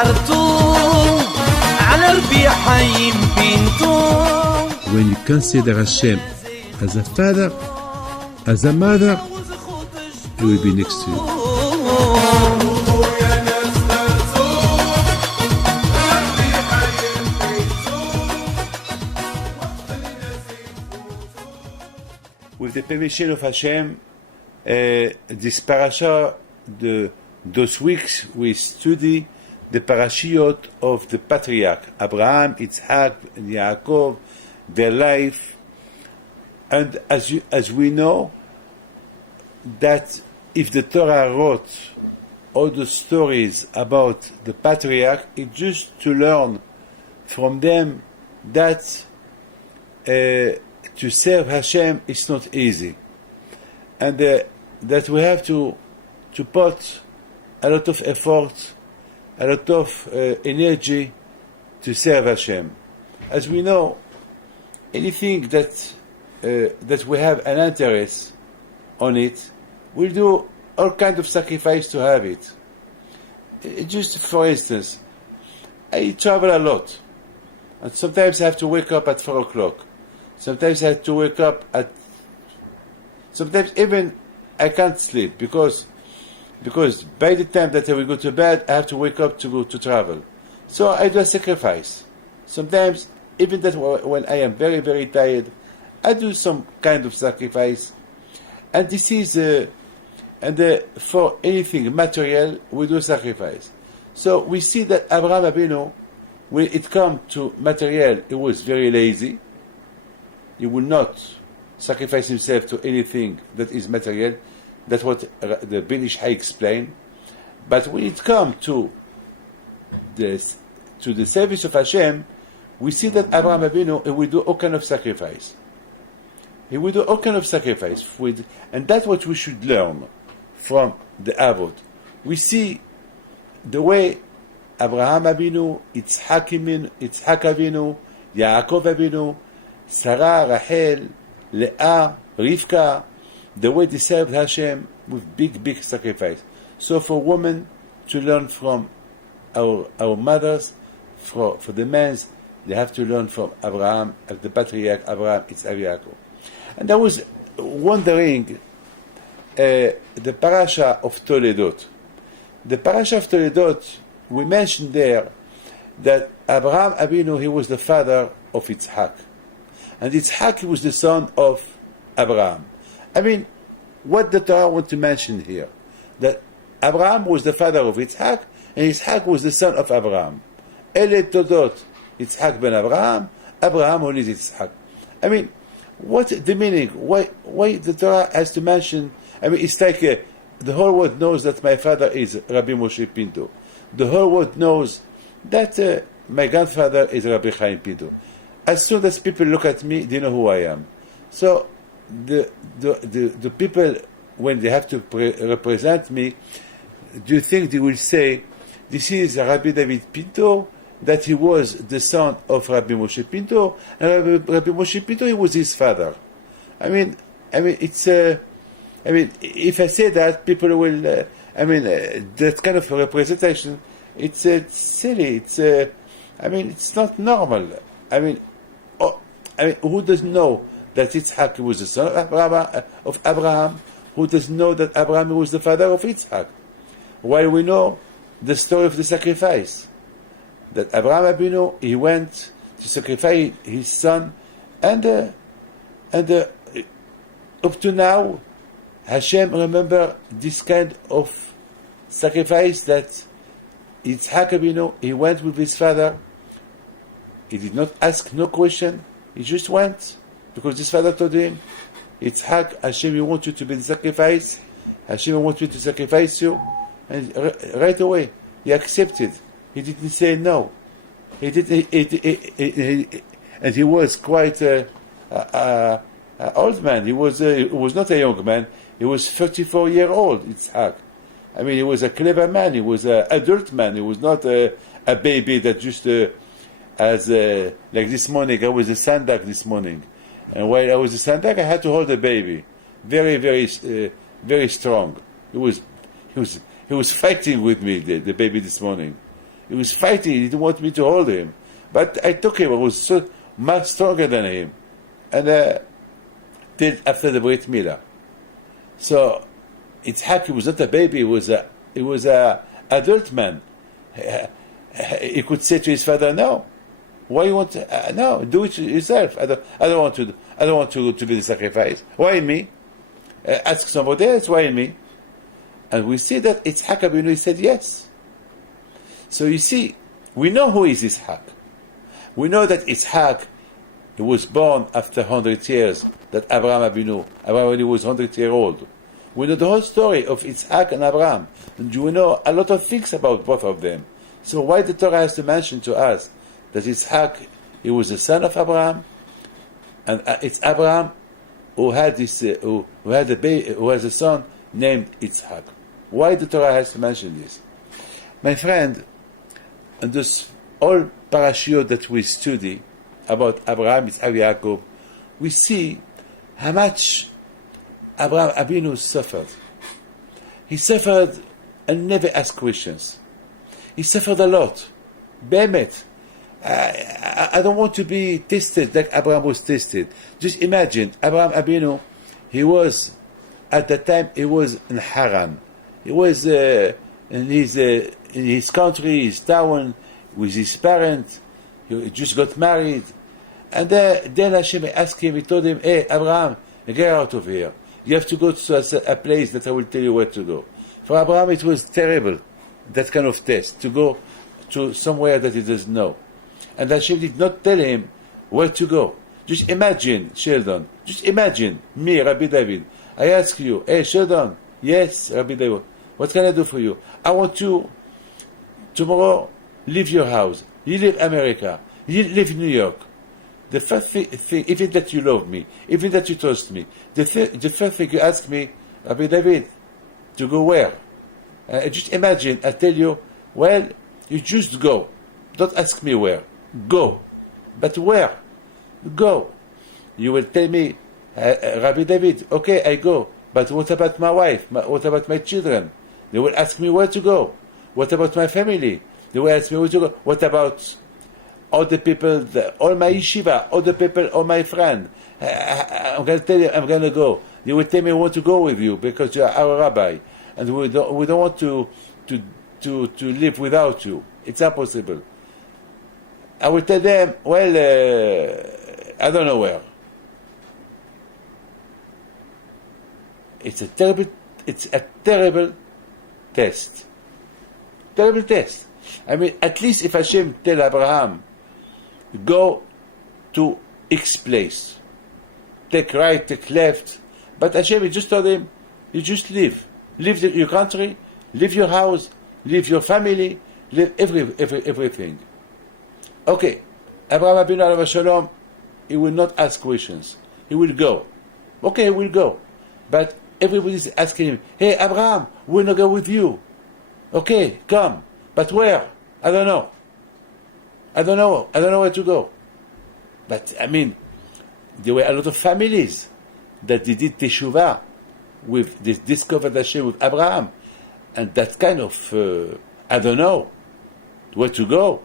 When you consider Hashem as a father, as a mother, He will be next to you. With the permission of Hashem, this parasha, those weeks we study the parashiot of the patriarch, Abraham, Yitzhak, and Yaakov, their life. And as we know, that if the Torah wrote all the stories about the patriarch, it's just to learn from them that to serve Hashem is not easy, and that we have to put a lot of effort, a lot of energy to serve Hashem. As we know, anything that we have an interest on it, we'll do all kinds of sacrifice to have it. Just for instance, I travel a lot, and sometimes I have to wake up at 4 o'clock. Sometimes I have to wake up at... Sometimes even I can't sleep because by the time that I will go to bed, I have to wake up to go to travel. So I do a sacrifice. Sometimes, even that when I am very, very tired, I do some kind of sacrifice. And this is... for anything material, we do sacrifice. So we see that Abraham Avinu, when it comes to material, he was very lazy. He will not sacrifice himself to anything that is material. That's what the Ben Ish Hai explained. But when it comes to the service of Hashem, we see that Abraham Avinu, he will do all kind of sacrifice. He will do all kind of sacrifice. And that's what we should learn from the Avot. We see the way Abraham Avinu, Yitzhak Avinu, Yaakov Avinu, Sarah, Rachel, Leah, Rivka, the way they served Hashem with big, big sacrifice. So for women to learn from our mothers, for the men, they have to learn from Abraham, as the patriarch Abraham, Yitzhak, Yaakov. And I was wondering, the Parsha of Toldot. The Parsha of Toldot, we mentioned there that Abraham Avinu, he was the father of Yitzhak. And Yitzhak was the son of Abraham. I mean, what the Torah want to mention here? That Abraham was the father of Yitzhak, and Yitzhak was the son of Abraham. Ele Toldot, Yitzhak ben Abraham, Abraham only Yitzhak. I mean, what's the meaning? Why the Torah has to mention? I mean, it's like the whole world knows that my father is Rabbi Moshe Pinto. The whole world knows that my grandfather is Rabbi Chaim Pinto. As soon as people look at me, they know who I am. So the people, when they have to represent me, do you think they will say, this is Rabbi David Pinto, that he was the son of Rabbi Moshe Pinto, and Rabbi Moshe Pinto, he was his father? I mean, it's... if I say that, people will... that kind of representation, it's silly. It's not normal. Who doesn't know that Yitzhak was the son of Abraham? Who doesn't know that Abraham was the father of Yitzhak? While we know the story of the sacrifice, that Abraham Avinu, he went to sacrifice his son, and up to now, Hashem remember this kind of sacrifice, that Yitzhak Avinu, he went with his father. He did not ask no question. He just went because his father told him, Yitzhak, Hashem, we want you to be the sacrifice. Hashem, we want you to sacrifice you. And right away, he accepted. He didn't say no. He did. And he was quite an old man. He was not a young man. He was 34-year-old, Yitzhak. He was a clever man. He was an adult man. He was not a baby that just, like this morning, I was a sandak this morning. And while I was a sandak, I had to hold a baby. Very, very, very strong. He was fighting with me, the baby this morning. He was fighting. He didn't want me to hold him. But I took him. I was so much stronger than him. And till after the Brit Milah. So Yitzhak, he was not a baby. He was a adult man. He could say to his father, "No, why you want? No, do it yourself. I don't want to. I don't want to be the sacrifice. Why me? Ask somebody else. Why me?" And we see that Yitzhak Abinu, he said yes. So you see, we know who is Yitzhak. We know that Yitzhak, he was born after 100 years. That Abraham Abinu was 100 years old. We know the whole story of Yitzhak and Abraham, and we know a lot of things about both of them. So why the Torah has to mention to us that Yitzhak, he was the son of Abraham, and it's Abraham who had this, who has a son named Yitzhak. Why the Torah has to mention this? My friend, and this all parashiot that we study about Abraham, Yitzhak, Yaakov, we see how much Abraham Abinu suffered. He suffered and never asked questions. He suffered a lot. Behemet. I don't want to be tested like Abraham was tested. Just imagine, Abraham Abinu, he was, at that time, he was in Haran. He was in his country, his town, with his parents. He just got married. And then Hashem asked him, he told him, "Hey, Abraham, get out of here. You have to go to a place that I will tell you where to go." For Abraham, it was terrible, that kind of test, to go to somewhere that he doesn't know. And Hashem did not tell him where to go. Just imagine, Sheldon, just imagine, me, Rabbi David, I ask you, "Hey, Sheldon," "Yes, Rabbi David, what can I do for you?" "I want to, tomorrow, leave your house. You leave America. You leave New York. The first thing, even that you love me, even that you trust me, the first thing you ask me, Rabbi David, to go where?" Just imagine, I tell you, well, you just go. Don't ask me where. Go. But where? Go. You will tell me, Rabbi David, okay, I go. But what about my wife? What about my children? They will ask me where to go. What about my family? They will ask me where to go. What about all the people, all my yeshiva, all the people, all my friends? I'm going to tell you, I'm going to go. You will tell me I want to go with you because you are our rabbi, and we don't want to live without you. It's impossible. I will tell them, well, I don't know where. It's a terrible test. Terrible test. I mean, at least if Hashem tell Abraham, go to X place, take right, take left, but Hashem, he just told him, you just live your country, leave your house, leave your family, leave everything. Okay, Abraham Abinu Alav Shalom, he will not ask questions. He will go. Okay, he will go. But everybody is asking him, "Hey, Abraham, we're not go with you." "Okay, come. But where? I don't know. I don't know where to go." But, I mean, there were a lot of families that they did teshuvah with this discovered Hashem with Abraham. And that kind of, I don't know where to go.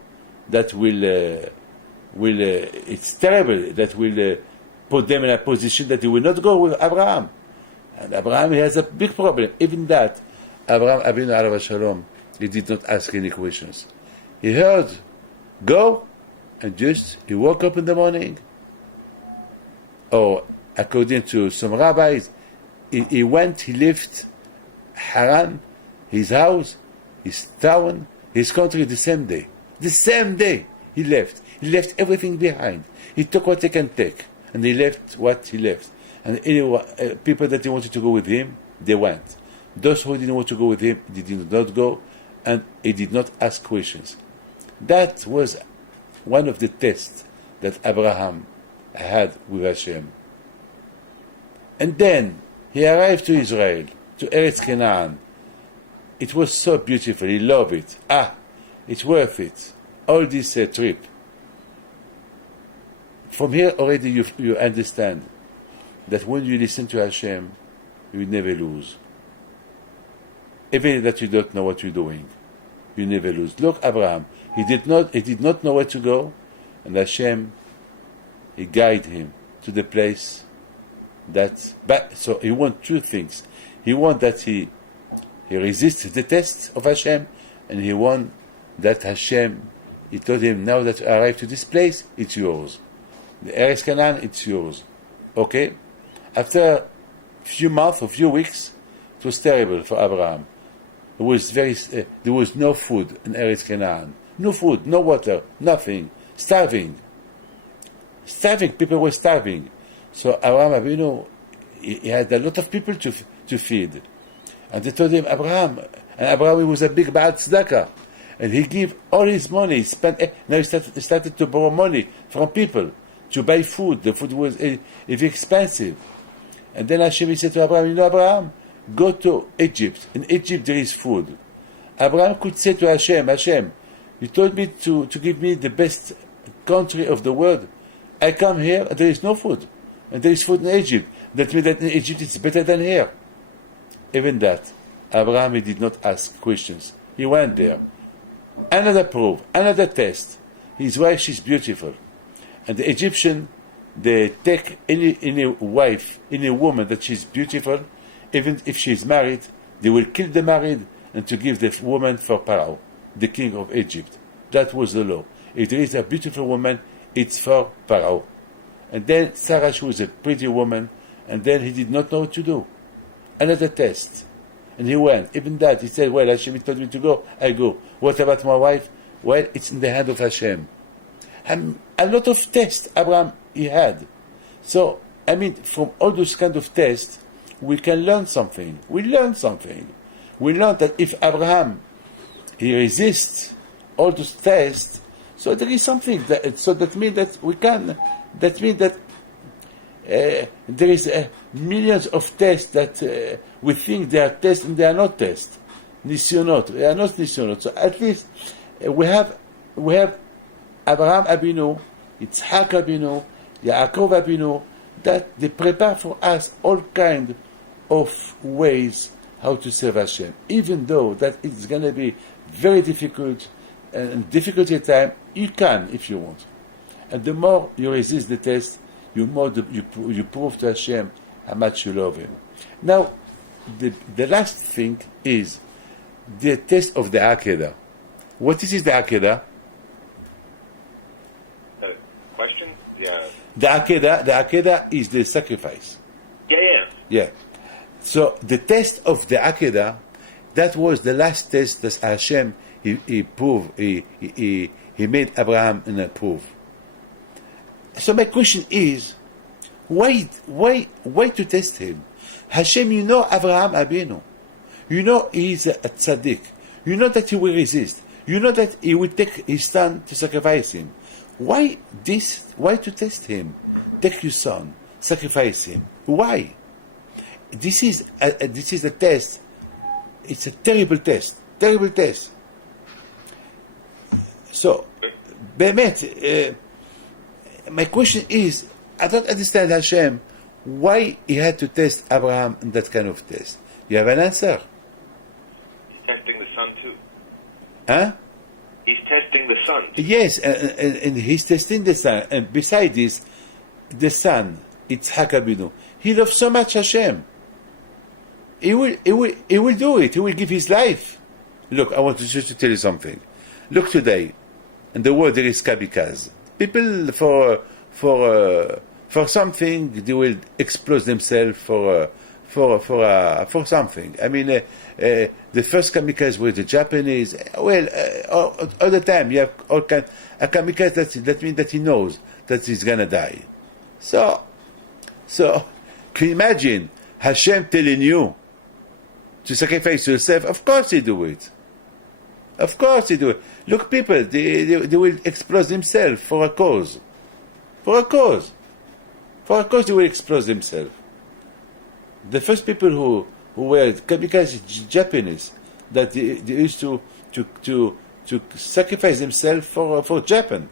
That will it's terrible. That will put them in a position that they will not go with Abraham. And Abraham has a big problem. Even that, Abraham Abinu Alav Shalom, he did not ask any questions. He heard, go, and just he woke up in the morning. Or according to some rabbis, he went, he left Haran, his house, his town, his country the same day. The same day he left. He left everything behind. He took what he can take, and he left what he left. And people that he wanted to go with him, they went. Those who didn't want to go with him, they did not go, and he did not ask questions. That was one of the tests that Abraham had with Hashem. And then he arrived to Israel, to Eretz Canaan. It was so beautiful. He loved it. It's worth it. All this trip. From here already you understand that when you listen to Hashem, you will never lose. Even that you don't know what you're doing. you never lose. Look, Abraham, he did not know where to go, and Hashem, he guided him to the place so he wants two things. He wants that he resists the test of Hashem, and he wants that Hashem, he told him, now that you arrived to this place, it's yours. The Eretz Canaan, it's yours. Okay? After a few months or few weeks, it was terrible for Abraham. There was no food in Eretz Canaan. No food, no water, nothing. Starving. People were starving. So Abraham Avinu, he had a lot of people to feed. And they told him, Abraham he was a big Baal Tzedakah. And he gave all his money. Now he started to borrow money from people to buy food. The food was very expensive. And then Hashem said to Abraham, Abraham, go to Egypt. In Egypt there is food. Abraham could say to Hashem, you told me to give me the best country of the world. I come here, and there is no food. And there is food in Egypt. That means that in Egypt it's better than here. Even that, Abraham, he did not ask questions. He went there. Another proof, another test. His wife, she's beautiful. And the Egyptian, they take any wife, any woman that she's beautiful, even if she's married, they will kill the married and to give the woman for Pharaoh, the king of Egypt. That was the law. If there is a beautiful woman, it's for Pharaoh. And then Sarah, she was a pretty woman, and then he did not know what to do. Another test. And he went. Even that, he said, well, Hashem told me to go, I go. What about my wife? Well, it's in the hand of Hashem. And a lot of tests Abraham, he had. So, from all those kind of tests, we can learn something. We learn that if Abraham, he resists all those tests, so there is something. That means that we can. That means that there is millions of tests that we think they are tests and they are not tests. Nisyonot. They are not nisyonot. So at least we have Abraham Abinu, Yitzhak Abinu, Yaakov Abinu, that they prepare for us all kind of ways how to serve Hashem. Even though that it's going to be very difficult and difficult at time, you can if you want. And the more you resist the test, you prove to Hashem how much you love Him. Now, the last thing is the test of the Akedah. What is the Akedah? Question? Yeah. The Akedah is the sacrifice. Yeah. So the test of the Akedah, that was the last test that Hashem he proved. He made Abraham prove. So my question is, why to test him? Hashem, Abraham Abinu. He is a tzaddik. You know that he will resist. You know that he will take his son to sacrifice him. Why this? Why to test him? Take your son, sacrifice him. Why? This is a test. It's a terrible test. Terrible test. So, Bemet, my question is, I don't understand Hashem, why he had to test Abraham in that kind of test. You have an answer? He's testing the son too. Huh? He's testing the son. Yes, and he's testing the son. And beside this, the son, Yitzhak Abinu, he loves so much Hashem. He will do it. He will give his life. Look, I want to tell you something. Look today, in the world there is kamikaze. People for something they will expose themselves for something. The first kamikaze were the Japanese. Well, all the time you have all kind a kamikaze that means that he knows that he's gonna die. So can you imagine Hashem telling you to sacrifice yourself? Of course he do it. Of course he do it. Look, people, they will expose themselves for a cause. For a cause they will expose themselves. The first people who were kamikaze Japanese, that they used to sacrifice themselves for Japan.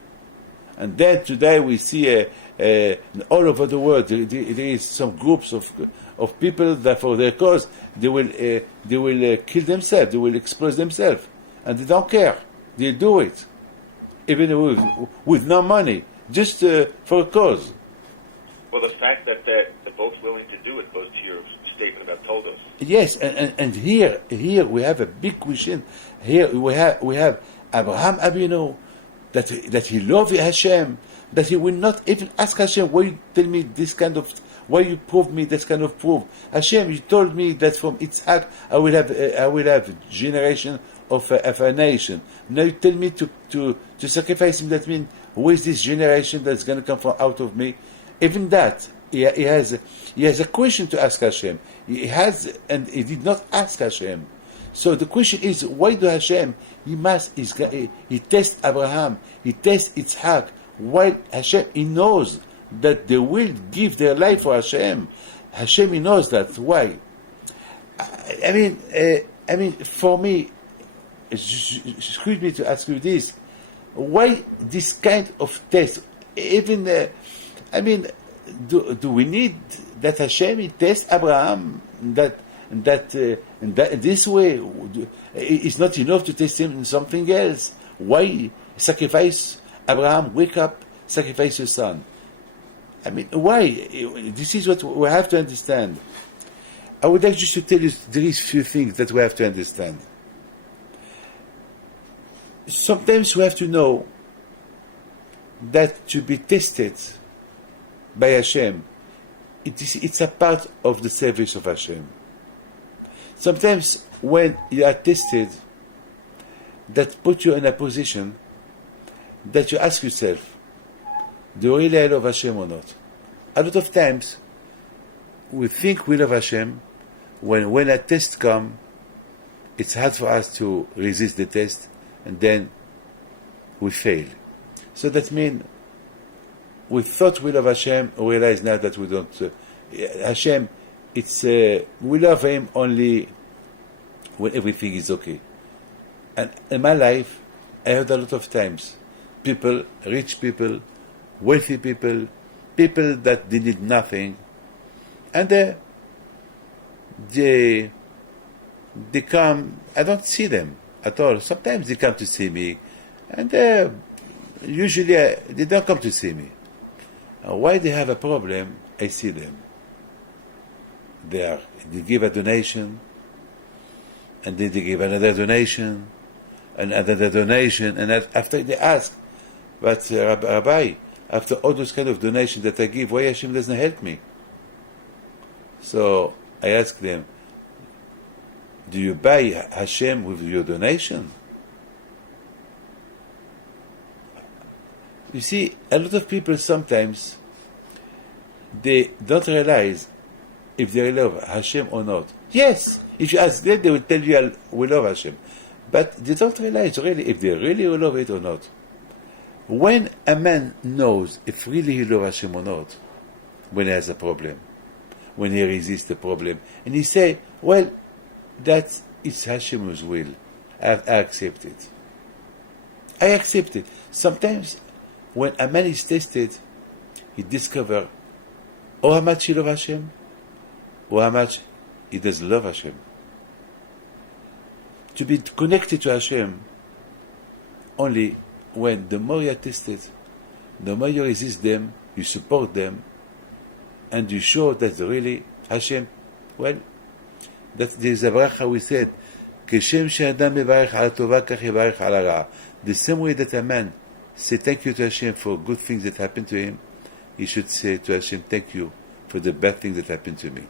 And then today we see all over the world there is some groups of people that for their cause they will kill themselves, they will expose themselves. and they don't care. They do it, even with no money, just for a cause. Well, the fact that they're both willing to do it goes to your statement about Toldot. Yes, and here we have a big question. Here we have Abraham Avinu that he loved Hashem, that he will not even ask Hashem, why you tell me this kind of, why you prove me this kind of proof? Hashem, you told me that from Yitzhak I will have generation of a nation. Now you tell me to sacrifice him. That means who is this generation that's going to come from out of me? Even that he has a question to ask Hashem. He did not ask Hashem. So the question is, why do Hashem he tests Abraham, he tests Yitzhak, while Hashem he knows that they will give their life for Hashem. Hashem he knows that. Why? I mean, for me, excuse me to ask you this: why this kind of test? Even do we need that Hashem he tests Abraham that this way? It's not enough to test him in something else. Why sacrifice Abraham? Wake up, sacrifice your son. I mean, why? This is what we have to understand. I would like just to tell you there is few things that we have to understand. Sometimes we have to know that to be tested by Hashem, it's a part of the service of Hashem. Sometimes when you are tested, that put you in a position that you ask yourself, do I really love Hashem or not? A lot of times, we think we love Hashem. When a test comes, it's hard for us to resist the test, and then we fail. So that means we thought we love Hashem, we realize now that we don't. Hashem, we love Him only when everything is okay. And in my life, I heard a lot of times people, rich people, wealthy people, people that they did nothing, and they come. I don't see them at all. Sometimes they come to see me, and usually they don't come to see me. Why they have a problem? I see them. They give a donation, and then they give another donation, another donation, and after they ask, but Rabbi, after all those kind of donations that I give, why Hashem doesn't help me? So I ask them, do you buy Hashem with your donation? You see, a lot of people sometimes, they don't realize if they love Hashem or not. Yes, if you ask them, they will tell you, we love Hashem. But they don't realize really if they really love it or not. When a man knows if really he loves Hashem or not, when he has a problem, when he resists the problem, and he say, well, that is Hashem's will, I accept it. I accept it. Sometimes, when a man is tested, he discovers how much he loves Hashem, or how much he doesn't love Hashem. To be connected to Hashem, only when the more you are tested, the more you resist them, you support them, and you show that really Hashem, well, that there is a bracha we said, כשם שאדם מברך על הטובה כך יברך על הרעה. The same way that a man say thank you to Hashem for good things that happen to him, he should say to Hashem, thank you for the bad things that happened to me.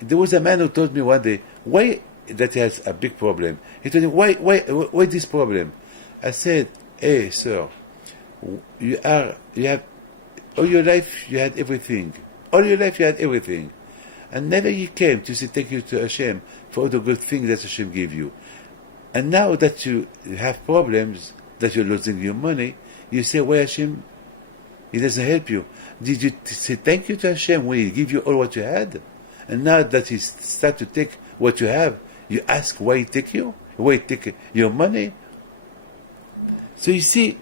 There was a man who told me one day, why that he has a big problem. He told me, why this problem? I said, hey, sir, you have, all your life you had everything. All your life you had everything. And never you came to say thank you to Hashem for all the good things that Hashem gave you. And now that you have problems, that you're losing your money, you say, why Hashem, He doesn't help you? Did you say thank you to Hashem when He give you all what you had? And now that He start to take what you have, you ask why He take you? Why He take your money? So you see,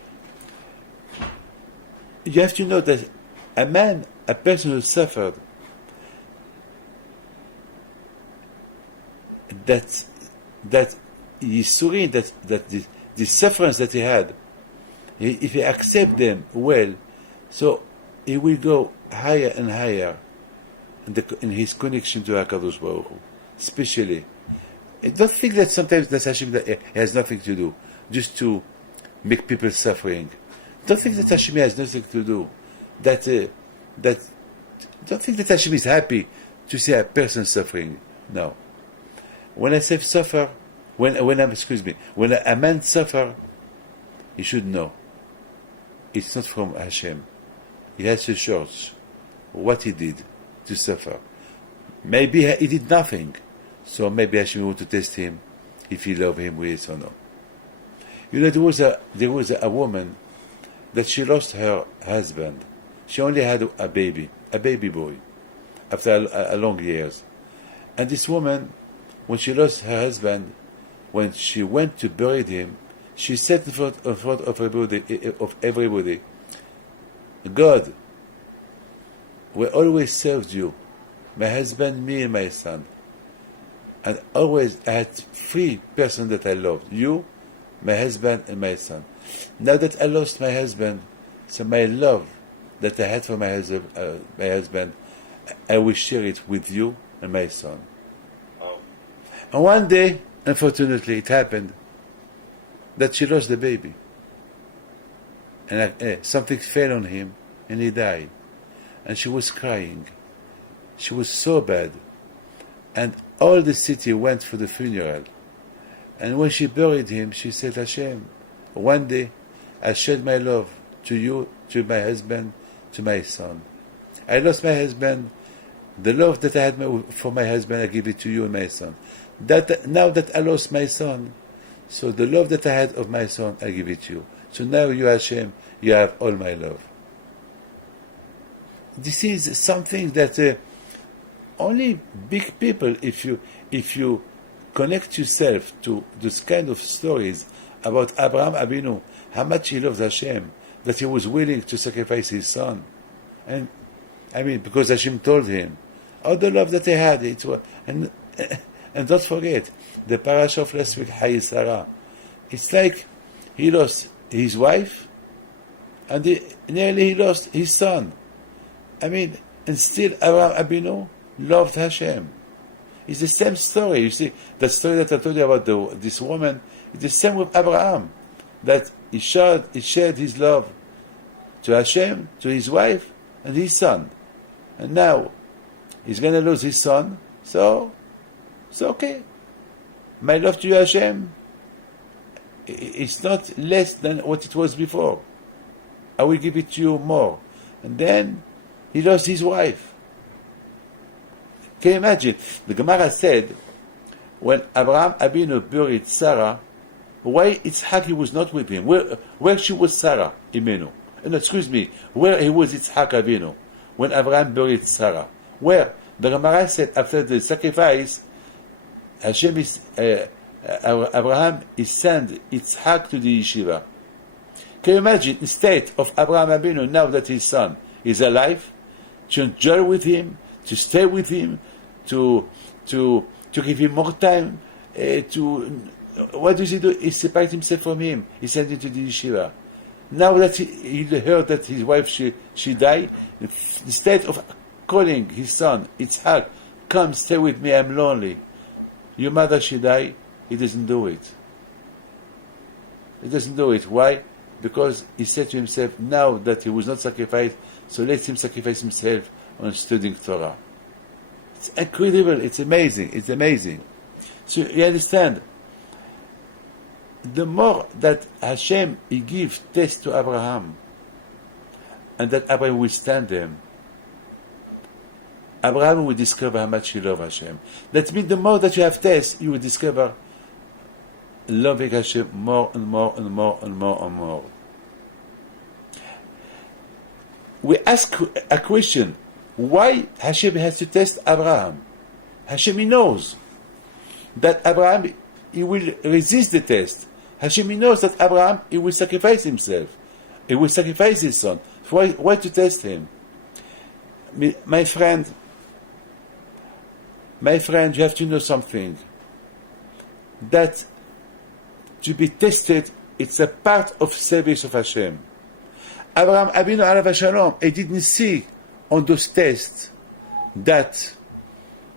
you have to know that a person who suffered, that Yisurin, that the sufferings that he had, if he accept them well, so he will go higher and higher in his connection to HaKadosh Baruch Hu. Especially, I don't think that sometimes that Hashem has nothing to do, just to make people suffering. Don't think that Hashem has nothing to do. Don't think that Hashem is happy to see a person suffering. No. When I say suffer, when a man suffer, he should know it's not from Hashem. He has to search what he did to suffer. Maybe he did nothing, so maybe Hashem want to test him if he love him with or no. You know, there was a woman that she lost her husband. She only had a baby boy, after a long years. And this woman, when she lost her husband, when she went to bury him, she said in front of everybody, God, we always served you, my husband, me, and my son. And always I had 3 persons that I loved, you, my husband, and my son. Now that I lost my husband, so my love that I had for my husband, I will share it with you and my son. Oh. And one day, unfortunately, it happened that she lost the baby. And something fell on him, and he died. And she was crying. She was so bad. And all the city went for the funeral. And when she buried him, she said, Hashem, one day I shed my love to you, to my husband, to my son. I lost my husband. The love that I had for my husband, I give it to you and my son. Now that I lost my son, so the love that I had of my son, I give it to you. So now you, Hashem, you have all my love. This is something that only big people, if you connect yourself to this kind of stories about Abraham Avinu, how much he loved Hashem, that he was willing to sacrifice his son. And I mean, because Hashem told him, all the love that he had, it was, and don't forget, the Parsha of last week, Sarah. It's like he lost his wife, and nearly he lost his son. I mean, and still Abraham Avinu loved Hashem. It's the same story. You see, the story that I told you about this woman, it's the same with Abraham, that he shared his love to Hashem, to his wife, and his son. And now, he's going to lose his son, so it's okay. My love to you, Hashem, it's not less than what it was before. I will give it to you more. And then, he lost his wife. Can you imagine? The Gemara said, when Abraham Avinu buried Sarah, why Yitzhak he was not with him? Where she was Sarah, Imenu? No, excuse me, where he was Yitzhak Avinu? When Abraham buried Sarah. Where? The Gemara said, after the sacrifice, Abraham is sent Yitzhak to the yeshiva. Can you imagine, instead of Abraham Avinu, now that his son is alive, to enjoy with him, to stay with him, to give him more time, what does he do? He separates himself from him. He sends him to the yeshiva. Now that he heard that his wife, she died, instead of calling his son, Yitzhak, come stay with me, I'm lonely. Your mother, she died, he doesn't do it. He doesn't do it. Why? Because he said to himself, now that he was not sacrificed, so let him sacrifice himself on studying Torah. It's incredible, it's amazing. So you understand, the more that Hashem, he gives test to Abraham, and that Abraham will stand them, Abraham will discover how much he loves Hashem. That means the more that you have tests, you will discover loving Hashem more and more and more and more and more. We ask a question, why Hashem has to test Abraham? Hashem, he knows that Abraham, he will resist the test. Hashem, he knows that Abraham, he will sacrifice himself. He will sacrifice his son. Why to test him? My friend, you have to know something. That to be tested, it's a part of service of Hashem. Abraham Avinu alav shalom, he didn't see on those tests that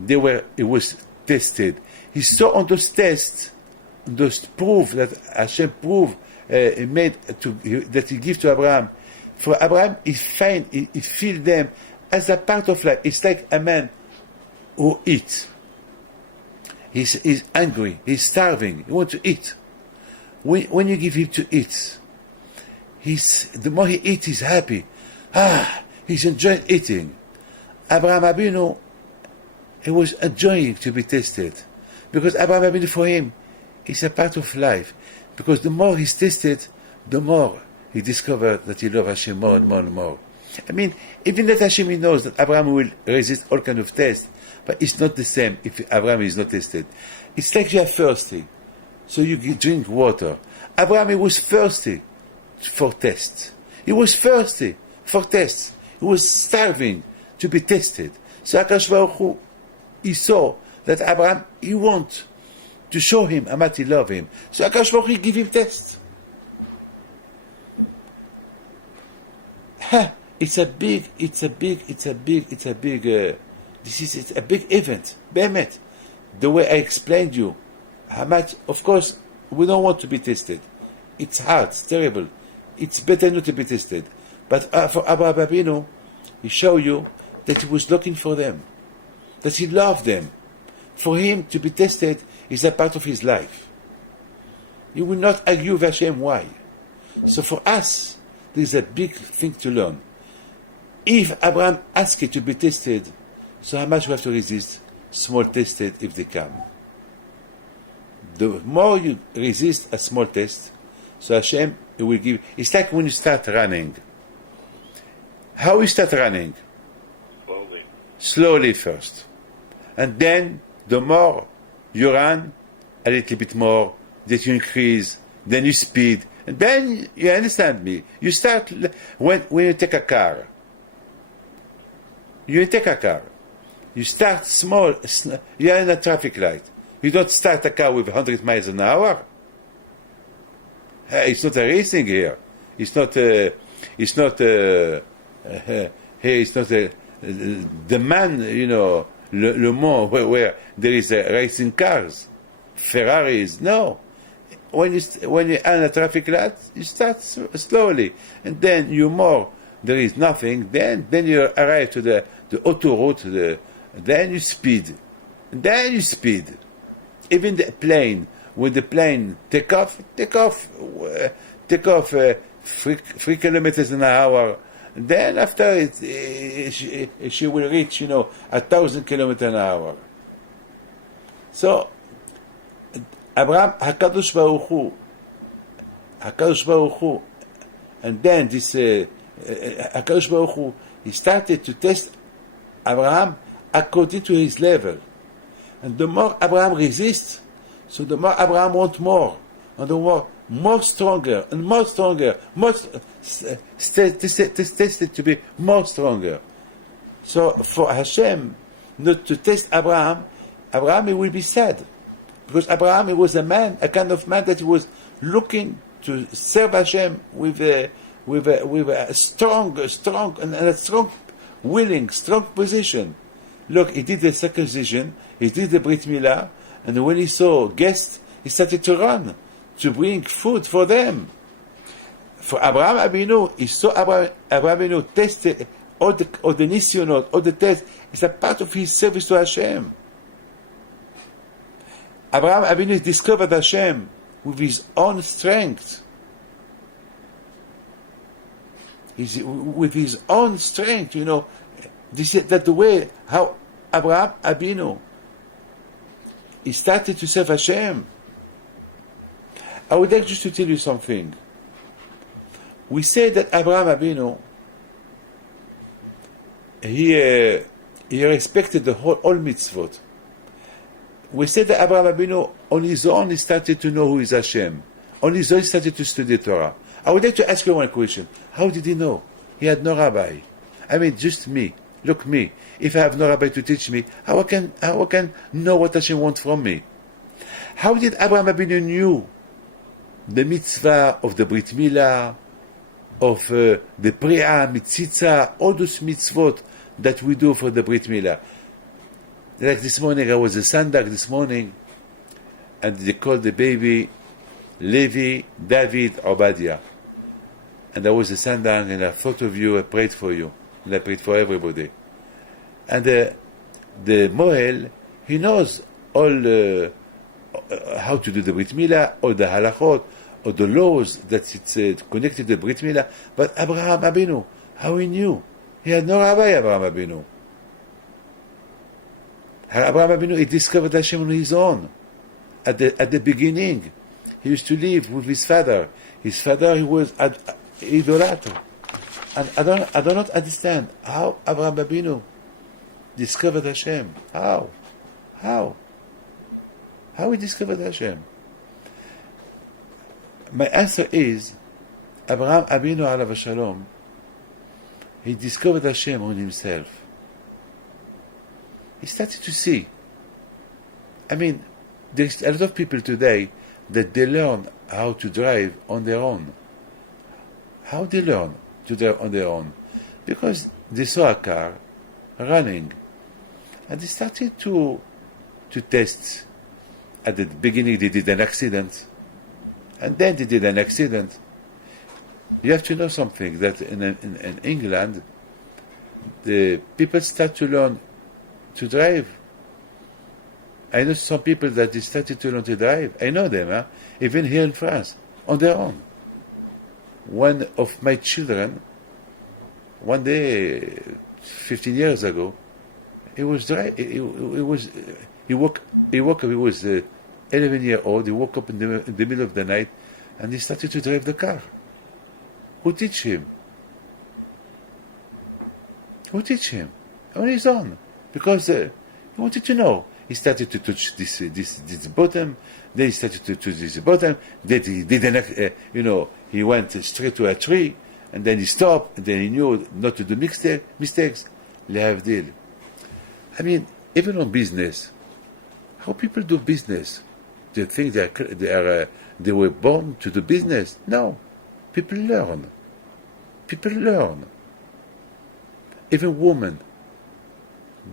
it was tested. He saw on those tests, those proof that Hashem that he gave to Abraham. For Abraham, he feel them as a part of life. It's like a man who eats. He's hungry, he's starving, he wants to eat. When you give him to eat, the more he eats, he's happy. He's enjoying eating. Abraham Avinu, he was enjoying to be tested. Because Abraham Avinu, for him, is a part of life. Because the more he's tested, the more he discovered that he loves Hashem more and more and more. I mean, even that Hashem knows that Abraham will resist all kind of tests, but it's not the same if Abraham is not tested. It's like you are thirsty, so you drink water. Abraham, he was thirsty for tests. He was thirsty for tests. He was starving to be tested. So Akash Baruch Hu, he saw that Abraham, he wants to show him how much he loves him. So Akash Baruch Hu give him tests. It's a big event. Behemet. The way I explained you, how much, of course, we don't want to be tested. It's hard, it's terrible. It's better not to be tested. But for Abraham Avinu, he showed you that he was looking for them, that he loved them. For him to be tested is a part of his life. He will not argue with Hashem why. So for us, there is a big thing to learn. If Abraham asked it to be tested, so how much we have to resist small tested if they come? The more you resist a small test, so Hashem will give. It's like when you start running. How you start running? Slowly first. And then the more you run, a little bit more, that you increase, then you speed, and then you understand me. You start when you take a car. You start small. You are in a traffic light. You don't start a car with 100 miles an hour. It's not a racing here. It's not the man, Le Mans, where there is racing cars, Ferraris. No. When you're in a traffic light, you start slowly, and then there is nothing. Then you arrive to the autoroute. Then you speed. Even the plane, when the plane take off 3 kilometers an hour. Then after she will reach 1,000 kilometers an hour. So Abraham Hakadosh Baruch Hu, and then this Hakadosh Baruch Hu, he started to test Abraham according to his level. And the more Abraham resists, so the more Abraham wants more, and the more stronger, tested to be more stronger. So for Hashem not to test Abraham, he will be sad. Because Abraham, he was a kind of man that he was looking to serve Hashem with a strong willing, strong position. Look, he did the circumcision, he did the Brit Milah, and when he saw guests, he started to run, to bring food for them. For Abraham Avinu, he saw Abraham Avinu tested all the nisyonot, all the tests. It's a part of his service to Hashem. Abraham Avinu discovered Hashem with his own strength. With his own strength, This is the way how Abraham Avinu, he started to serve Hashem. I would like just to tell you something. We say that Abraham Avinu, he respected all mitzvot. We say that Abraham Avinu on his own he started to know who is Hashem. On his own he started to study Torah. I would like to ask you one question. How did he know? He had no rabbi. I mean, just me. Look, me. If I have no rabbi to teach me, how I can know what Hashem wants from me? How did Abraham Avinu knew the mitzvah of the Brit Milah, of the Pri'ah, Mitzitza, all those mitzvot that we do for the Brit Milah. Like this morning, I was a Sandak this morning, and they called the baby Levi David Obadiah. And I was a Sandak, and I thought of you, I prayed for you, and I prayed for everybody. And the Moel, he knows all how to do the Brit Milah, all the halachot, or the laws that it's connected to the Brit Milah. But Abraham Abinu, how he knew? He had no rabbi, Abraham Abinu. Abraham Abinu, he discovered Hashem on his own. At the beginning, he used to live with his father. His father, he was idolater. And I do not understand how Abraham Abinu discovered Hashem. How he discovered Hashem? My answer is, Abraham Abinu alav shalom, he discovered Hashem on himself. He started to see. I mean, there's a lot of people today that they learn how to drive on their own. How they learn to drive on their own? Because they saw a car running, and they started to test. At the beginning, they did an accident, and then they did an accident. You have to know something, that in England, the people start to learn to drive. I know some people that they started to learn to drive. I know them, even here in France, on their own. One of my children, one day, 15 years ago, he was he woke up, he was 11-year-old, he woke up in the middle of the night, and he started to drive the car. Who teach him? Who teach him? On his own. Because he wanted to know. He started to touch this bottom, then he started to touch this bottom, then he didn't, he went straight to a tree, and then he stopped, and then he knew not to do mistakes. Lehavdil. I mean, even on business, how people do business? Do you think they were born to do business? No. People learn. People learn. Even women,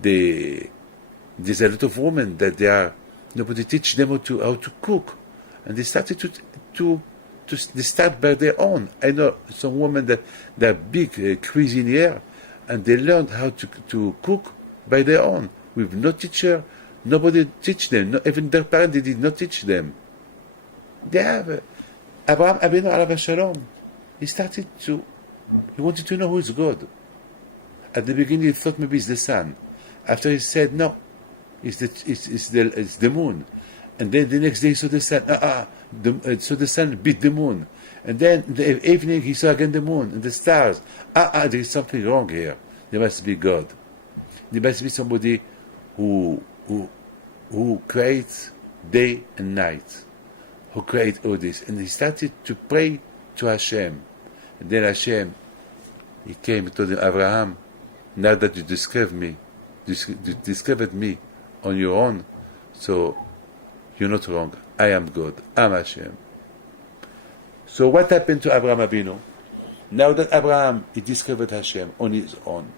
there's a lot of women that nobody teach them how to cook, and they started they start by their own. I know some women that they're big cuisiniers, and they learned how to cook by their own, with no teacher. Nobody teach them. Even their parents, they did not teach them. They have Abraham Abinu alav shalom. He wanted to know who is God. At the beginning, he thought maybe it's the sun. After he said no, it's the moon. And then the next day he saw the sun. So the sun beat the moon. And then in the evening he saw again the moon and the stars. There is something wrong here. There must be God. There must be somebody who creates day and night, who creates all this. And he started to pray to Hashem. And then Hashem, he came and told him, Abraham, now that you discovered me on your own, so you're not wrong. I am God. I'm Hashem. So what happened to Abraham Abinu? Now that Abraham, he discovered Hashem on his own.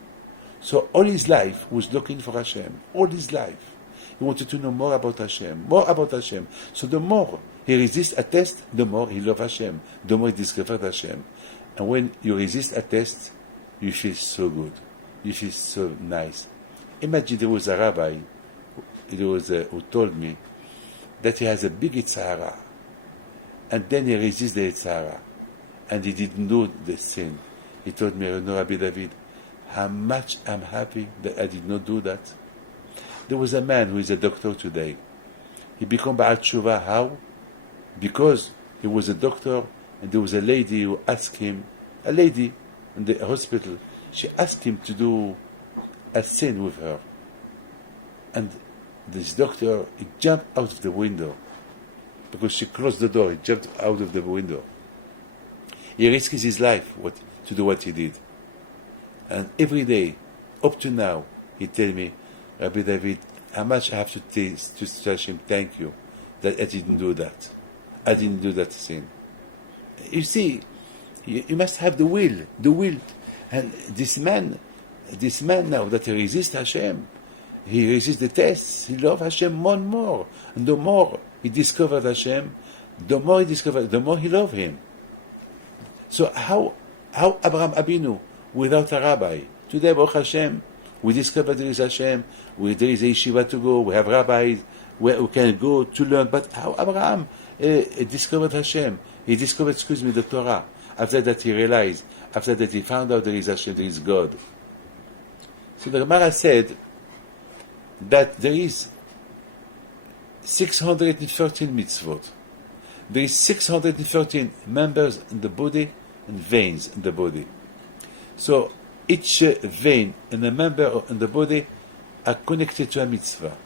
So all his life was looking for Hashem. All his life. He wanted to know more about Hashem. More about Hashem. So the more he resists a test, the more he loves Hashem. The more he discovers Hashem. And when you resist a test, you feel so good. You feel so nice. Imagine there was a rabbi who told me that he has a big Yitzhara, and then he resists the Yitzhara, and he didn't do the sin. He told me, no, Rabbi David, how much I'm happy that I did not do that. There was a man who is a doctor today. He became Ba'al Tshuva. How? Because he was a doctor, and there was a lady who asked him, a lady in the hospital, she asked him to do a sin with her. And this doctor, he jumped out of the window. Because she closed the door, he jumped out of the window. He risked his life to do what he did. And every day, up to now, he tell me, Rabbi David, how much I have to tell him thank you that I didn't do that. I didn't do that sin. You see, you must have the will, and this man now that he resists Hashem, he resists the tests, he loves Hashem more and more, and the more he discovered Hashem, the more he loved him. So how Abraham Abinu without a rabbi? Today, Baruch Hashem, we discover there is Hashem, there is a yeshiva to go, we have rabbis where we can go to learn. But how Abraham discovered Hashem? He discovered, the Torah. After that he realized, after that he found out there is Hashem, there is God. So the Gemara said that there is 613 mitzvot. There is 613 members in the body and veins in the body. So each vein and a member in the body are connected to a mitzvah.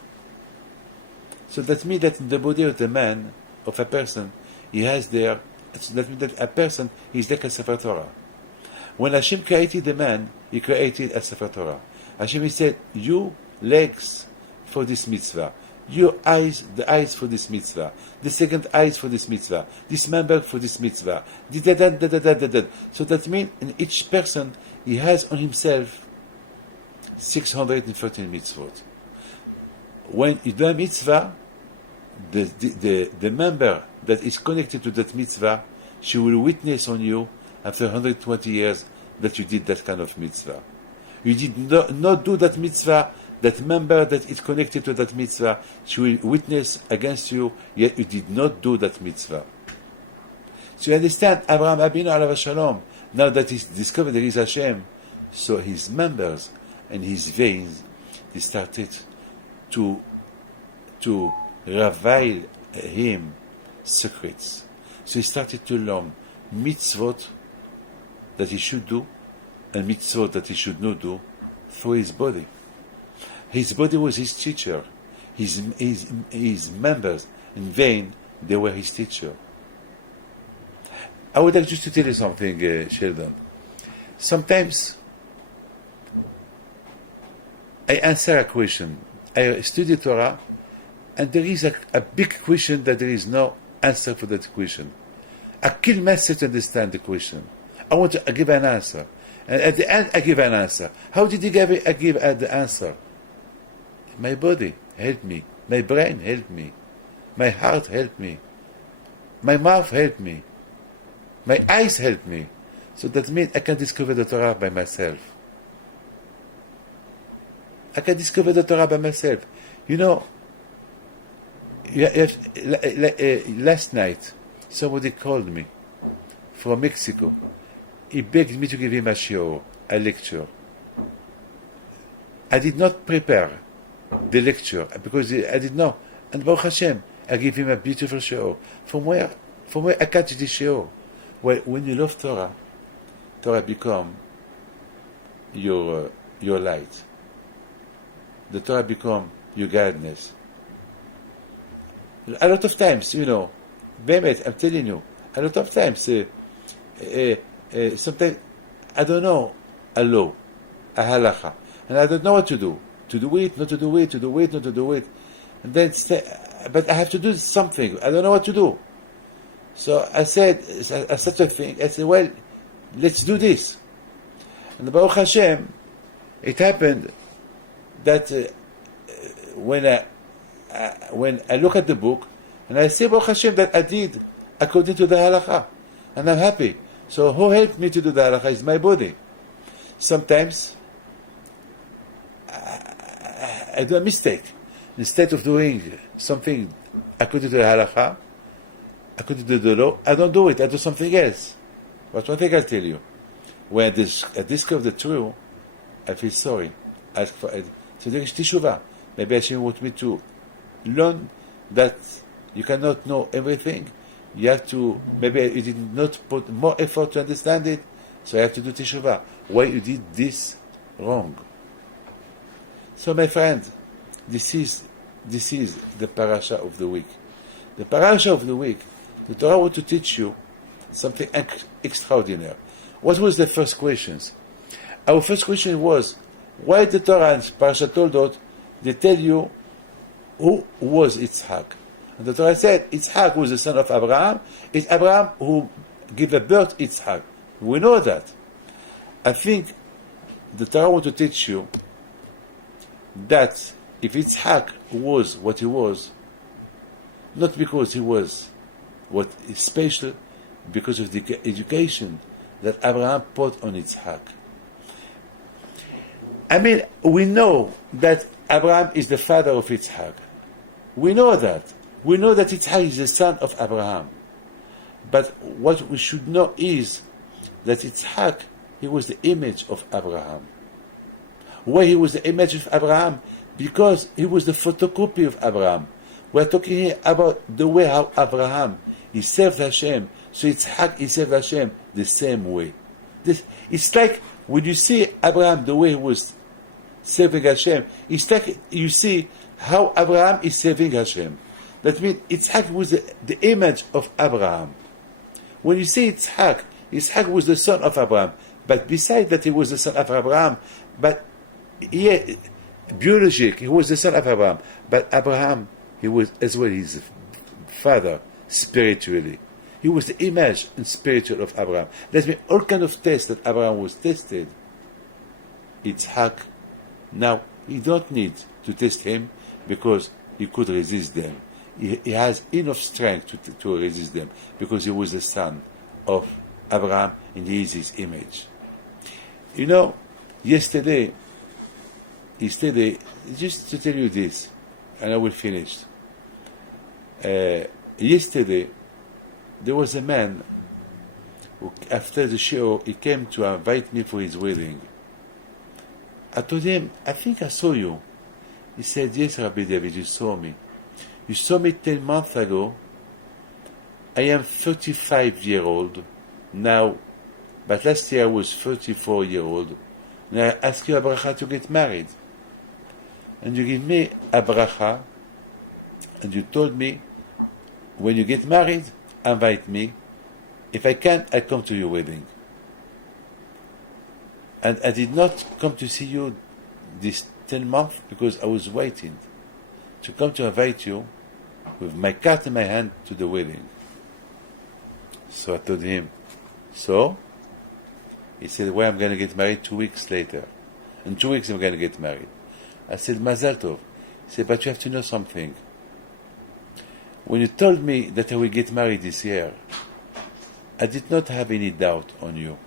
So that means that in the body of the man, of a person, he has there, that means that a person is like a Sefer Torah. When Hashem created the man, he created a Sefer Torah. Hashem, he said, you legs for this mitzvah, your eyes, the eyes for this mitzvah, the second eyes for this mitzvah, this member for this mitzvah. So that means in each person, he has on himself 613 mitzvot. When you do a mitzvah, the member that is connected to that mitzvah, she will witness on you after 120 years that you did that kind of mitzvah. You did not do that mitzvah, that member that is connected to that mitzvah, she will witness against you, yet you did not do that mitzvah. So you understand, Abraham Abinu alav shalom, now that he's discovered there is Hashem, so his members and his veins, he started to reveal him secrets. So he started to learn mitzvot that he should do and mitzvot that he should not do for his body. His body was his teacher. His members in vein, they were his teacher. I would like just to tell you something, Sheldon. Sometimes I answer a question. I study Torah, and there is a big question that there is no answer for that question. I kill myself to understand the question. I want to give an answer. And at the end, I give an answer. How did I give the answer? My body helped me. My brain helped me. My heart helped me. My mouth helped me. My eyes helped me. So that means I can discover the Torah by myself. I can discover the Torah by myself. You know, last night, somebody called me from Mexico. He begged me to give him a shiur, a lecture. I did not prepare the lecture because I didn't know. And Baruch Hashem, I give him a beautiful shiur. From where I catch this shiur? Well, when you love Torah, Torah become your light. The Torah become your guidance. A lot of times, you know, Bemet, I'm telling you, a lot of times, sometimes I don't know a law, a halacha, and I don't know what to do it, not to do it, to do it, not to do it, and then but I have to do something. I don't know what to do. So I said, such a thing. I said, well, let's do this. And Baruch Hashem, it happened that when I look at the book and I say, Baruch Hashem, that I did according to the halakha, and I'm happy. So who helped me to do the halakha is my body. Sometimes I do a mistake. Instead of doing something according to the halakha, according to the law, I don't do it. I do something else. But one thing I'll tell you, when I discover the truth, I feel sorry. Ask for it. So there is teshuvah. Maybe Hashem wants me to learn that you cannot know everything. You have to, maybe you did not put more effort to understand it, so I have to do teshuvah. Why you did this wrong? So my friend, this is the parasha of the week. The parasha of the week, the Torah wants to teach you something extraordinary. What was the first questions? Our first question was, why the Torah and Parsha Toldot, they tell you who was Yitzhak. And the Torah said, Yitzhak was the son of Abraham. It's Abraham who give a birth Yitzhak. We know that. I think the Torah wants to teach you that if Yitzhak was what he was, not because he was what is special, because of the education that Abraham put on Yitzhak. I mean, we know that Abraham is the father of Yitzhak. We know that. We know that Yitzhak is the son of Abraham. But what we should know is that Yitzhak, he was the image of Abraham. Why he was the image of Abraham? Because he was the photocopy of Abraham. We're talking here about the way how Abraham, he served Hashem. So Yitzhak, he served Hashem the same way. It's like when you see Abraham, the way he was serving Hashem, it's like you see how Abraham is serving Hashem. That means Yitzhak was the image of Abraham. When you see Yitzhak, Yitzhak was the son of Abraham. But besides that he was the son of Abraham, but biologic, he was the son of Abraham. But Abraham, he was as well his father spiritually. He was the image and spiritual of Abraham. That means all kind of tests that Abraham was tested. Yitzhak, now he don't need to test him because he could resist them. He has enough strength to resist them because he was the son of Abraham and he is his image. You know, yesterday, just to tell you this, and I will finish. Yesterday, there was a man who, after the show, he came to invite me for his wedding. I told him, I think I saw you. He said, yes, Rabbi David, you saw me. You saw me 10 months ago. I am 35-year-old now, but last year I was 34-year-old. And I asked you a bracha to get married. And you give me a bracha, and you told me, when you get married, invite me. If I can, I come to your wedding. And I did not come to see you this 10 months because I was waiting to come to invite you with my card in my hand to the wedding. So I told him, so? He said, well, I'm going to get married 2 weeks later. In 2 weeks I'm going to get married. I said, Mazal Tov. He said, but you have to know something. When you told me that I will get married this year, I did not have any doubt on you.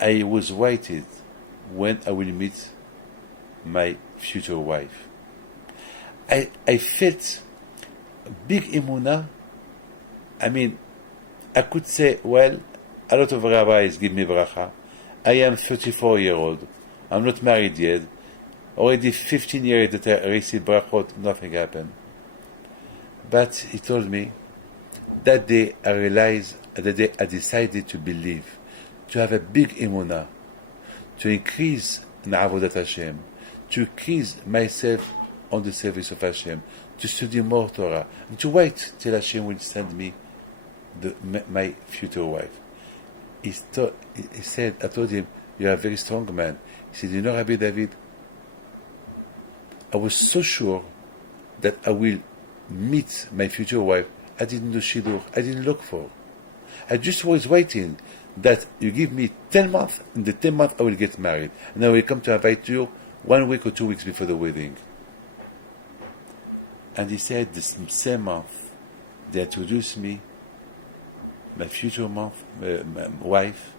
I was waiting when I will meet my future wife. I felt big emunah. I mean, I could say, well, a lot of rabbis give me bracha. I am 34-year-old. I'm not married yet. Already 15 years that I received brachot, nothing happened. But he told me, that day I realized, that day I decided to believe, to have a big emunah, to increase in avodat Hashem, to increase myself on the service of Hashem, to study more Torah, and to wait till Hashem will send me my future wife. He said, I told him, you are a very strong man. He said, you know, Rabbi David, I was so sure that I will meet my future wife. I didn't do shidduch. I didn't look for. I just was waiting that you give me 10 months. In the 10 months, I will get married. And I will come to invite you 1 week or 2 weeks before the wedding. And he said, this same month, they introduced me, my future my wife,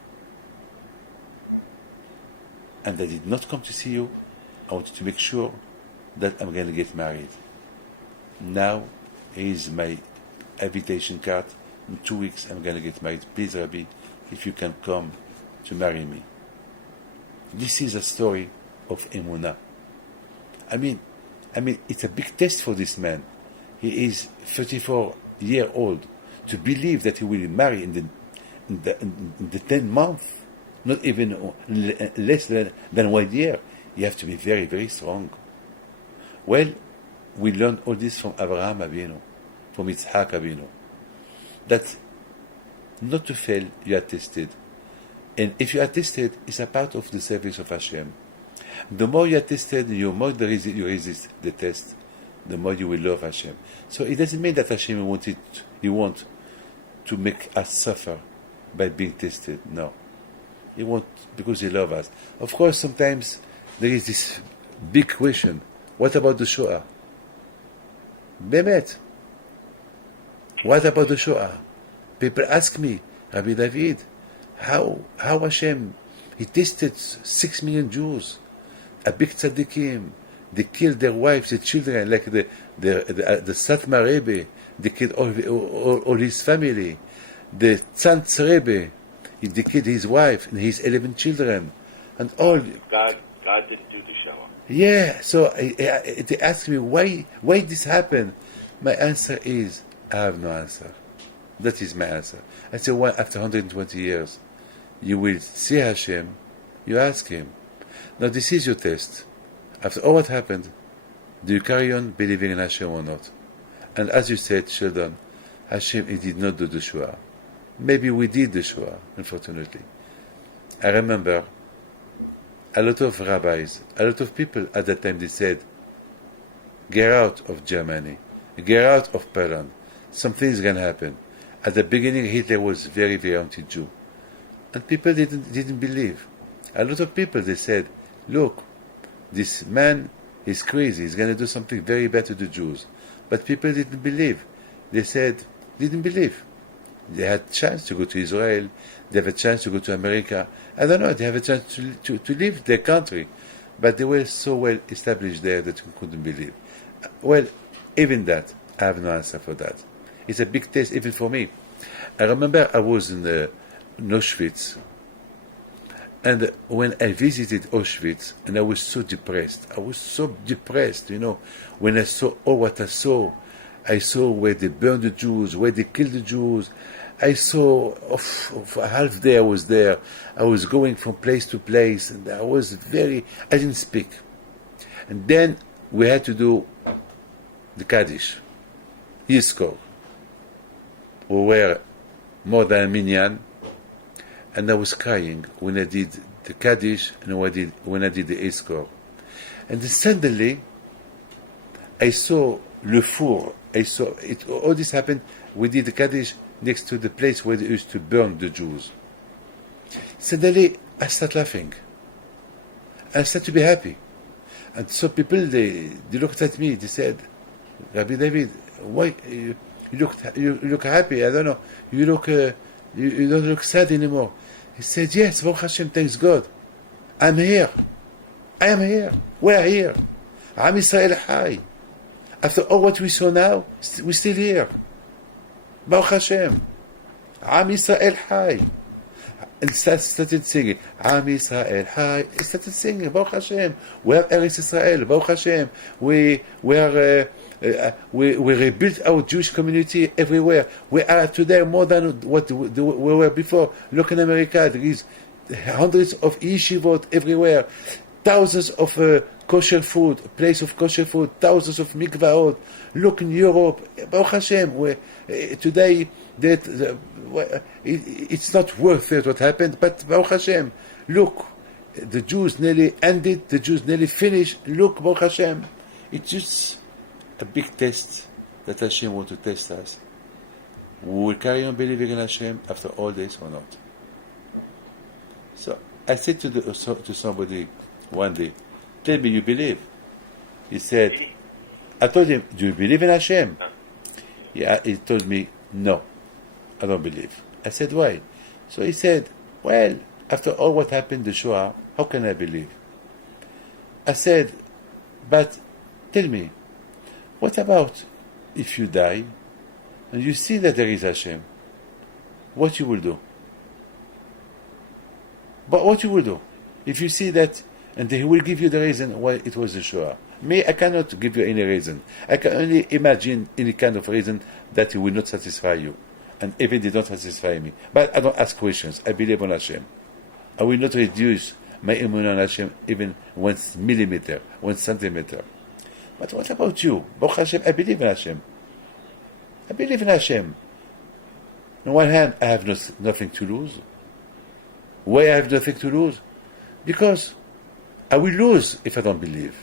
and I did not come to see you. I wanted to make sure that I'm going to get married. Now, here's my invitation card. In 2 weeks, I'm going to get married. Please, Rabbi, if you can come to marry me. This is a story of emunah. I mean, it's a big test for this man. He is 34-year-old to believe that he will marry in the 10 months, not even less than 1 year. You have to be very, very strong. Well, we learned all this from Abraham Avinu, from Yitzhak Avinu, that not to fail, you are tested. And if you are tested, it's a part of the service of Hashem. The more you are tested, the more you resist the test, the more you will love Hashem. So it doesn't mean that Hashem he wants to make us suffer by being tested. No. He wants, because he loves us. Of course, sometimes there is this big question. What about the Shoah? Bemet. What about the Shoah? People ask me, Rabbi David, how Hashem, he tested 6 million Jews, a big tzaddikim, they killed their wives, their children, like the Satmar Rebbe, they killed all his family. The Tzantz Rebbe, they killed his wife and his 11 children, and all. God didn't do the Shoah. Yeah, so they ask me, why this happened? My answer is, I have no answer. That is my answer. I say, well, after 120 years, you will see Hashem, you ask him. Now this is your test. After all what happened, do you carry on believing in Hashem or not? And as you said, Sheldon, Hashem, he did not do the Shoah. Maybe we did the Shoah, unfortunately. I remember a lot of rabbis, a lot of people at that time, they said, get out of Germany, get out of Poland, something is going to happen. At the beginning, Hitler was very, very anti-Jew. And people didn't believe. A lot of people, they said, look, this man is crazy, he's going to do something very bad to the Jews. But people didn't believe. They said, didn't believe. They had a chance to go to Israel, they have a chance to go to America. I don't know, they have a chance to leave their country. But they were so well established there that you couldn't believe. Well, even that, I have no answer for that. It's a big test even for me. I remember I was in Auschwitz, and when I visited Auschwitz, and I was so depressed, when I saw all what I saw where they burned the Jews, where they killed the Jews. I saw, for a half day I was there. I was going from place to place, and I didn't speak. And then we had to do the Kaddish, Yizkor. We were more than a minyan, and I was crying when I did the Kaddish and when I did the Yizkor. And then suddenly, I saw Le Four. I saw it. All this happened. We did the Kaddish next to the place where they used to burn the Jews. Suddenly, I start laughing. I start to be happy. And so people, they looked at me. They said, Rabbi David, why you look happy? I don't know. You don't look sad anymore. He said, yes, Baruch Hashem, thanks God. I'm here. I am here. We are here. Am Israel Chai. After all what we saw now, we're still here. Baruch Hashem. Am Israel Chai. And started singing. Am Israel Chai. He started singing. Baruch Hashem. We have Eretz Israel. Baruch Hashem. We rebuilt our Jewish community everywhere. We are today more than what we were before. Look in America. There is hundreds of yeshivot everywhere. Thousands of kosher food, place of kosher food, thousands of mikvaot. Look in Europe, Baruch Hashem, today it's not worth it what happened, but Baruch Hashem, look, the Jews nearly ended, the Jews nearly finished. Look, Baruch Hashem, it's just a big test that Hashem wants to test us. We will carry on believing in Hashem after all this or not. So I said to somebody one day, tell me you believe. He said, I told him, do you believe in Hashem? Yeah, he told me, no, I don't believe. I said, why? So he said, well, after all what happened, the Shoah, how can I believe? I said, but tell me, what about if you die and you see that there is Hashem? What you will do? But what you will do? If you see that, and he will give you the reason why it was the Shoah. Me, I cannot give you any reason. I can only imagine any kind of reason that he will not satisfy you. And even they don't satisfy me. But I don't ask questions. I believe on Hashem. I will not reduce my immune on Hashem even 1 millimeter, 1 centimeter. But what about you? Baruch Hashem, I believe in Hashem. I believe in Hashem. On one hand, I have nothing to lose. Why I have nothing to lose? Because I will lose if I don't believe.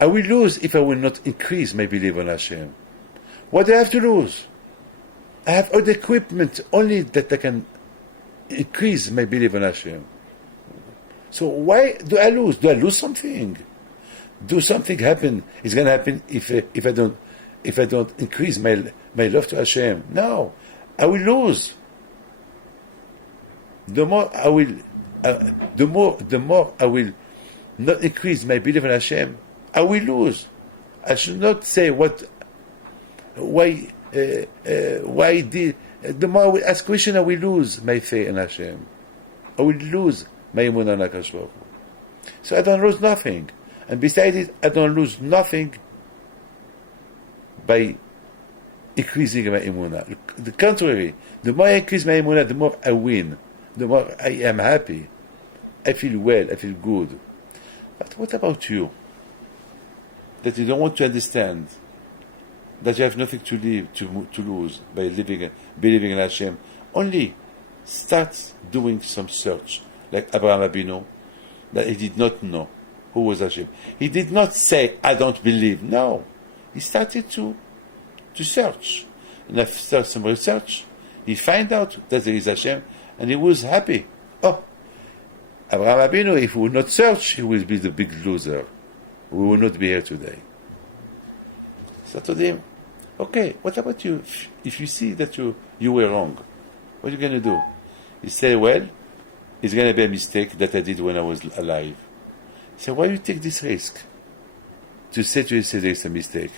I will lose if I will not increase my belief on Hashem. What do I have to lose? I have all the equipment only that I can increase my belief in Hashem. So why do I lose? Do I lose something? Do something happen? It's going to happen if I don't increase my love to Hashem. No, I will lose. The more I will not increase my belief in Hashem, I will lose. I should not say why did. The more I will ask question, I will lose my faith in Hashem. I will lose my emunah in HaKadosh Baruch Hu. So I don't lose nothing. And besides it, I don't lose nothing by increasing my emunah. The contrary, the more I increase my emunah, the more I win. The more I am happy. I feel well, I feel good. But what about you? That you don't want to understand, that you have nothing to lose by believing in Hashem. Only start doing some search, like Abraham Abinu, that he did not know who was Hashem. He did not say, I don't believe. No. He started to search. And after some research, he found out that there is Hashem, and he was happy. Oh, Abraham Abinu, if he will not search, he will be the big loser. We will not be here today. So I told him, okay, what about you? If you see that you were wrong, what are you going to do? He said, well, it's going to be a mistake that I did when I was alive. He said, why you take this risk? To say to yourself there is a mistake.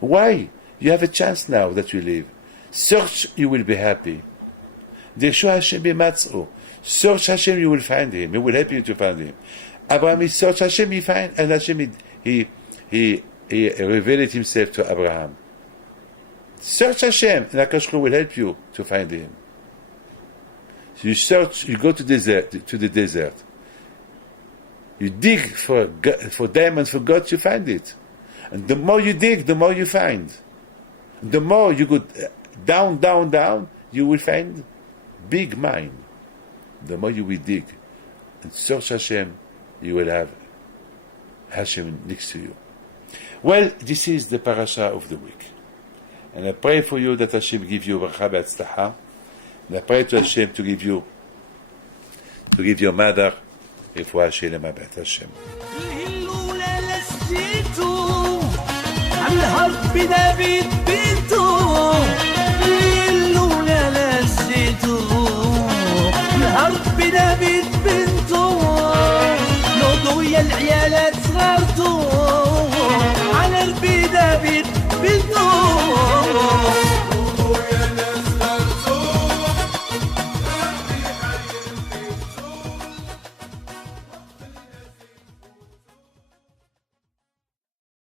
Why? You have a chance now that you live. Search, you will be happy. Deshu Hashem b'matz'u. Search Hashem, you will find Him. He will help you to find Him. Abraham, he searched Hashem, he find, and Hashem, he revealed Himself to Abraham. Search Hashem, and HaKadosh Baruch Hu will help you to find Him. So you search, you go to the desert. You dig for diamonds for God, you find it. And the more you dig, the more you find. The more you go down, you will find big mine. The more you will dig and search Hashem, you will have Hashem next to you. Well, this is the parasha of the week. And I pray for you that Hashem give you bracha be'atzlacha. And I pray to Hashem to give your mother refuah shelema b'at Hashem. الحرب نبيت بنته نوضوا يا العيالات صغرتوا على البيت